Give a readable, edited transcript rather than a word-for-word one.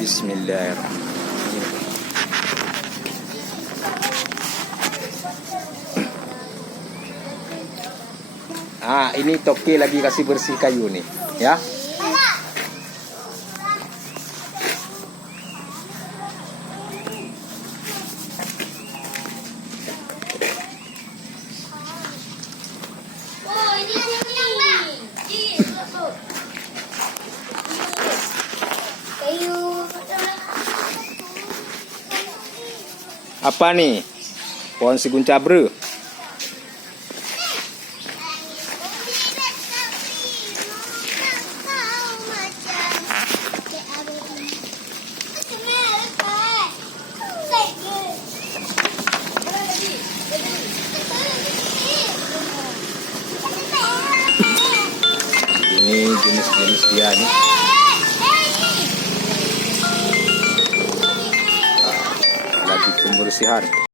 Bismillahirrahmanirrahim. Ini toke lagi kasih bersih kayu nih, ya. Apa nih? Pohon sigun cabre. Ini jenis-jenis dia nih. Lagi pembersihan.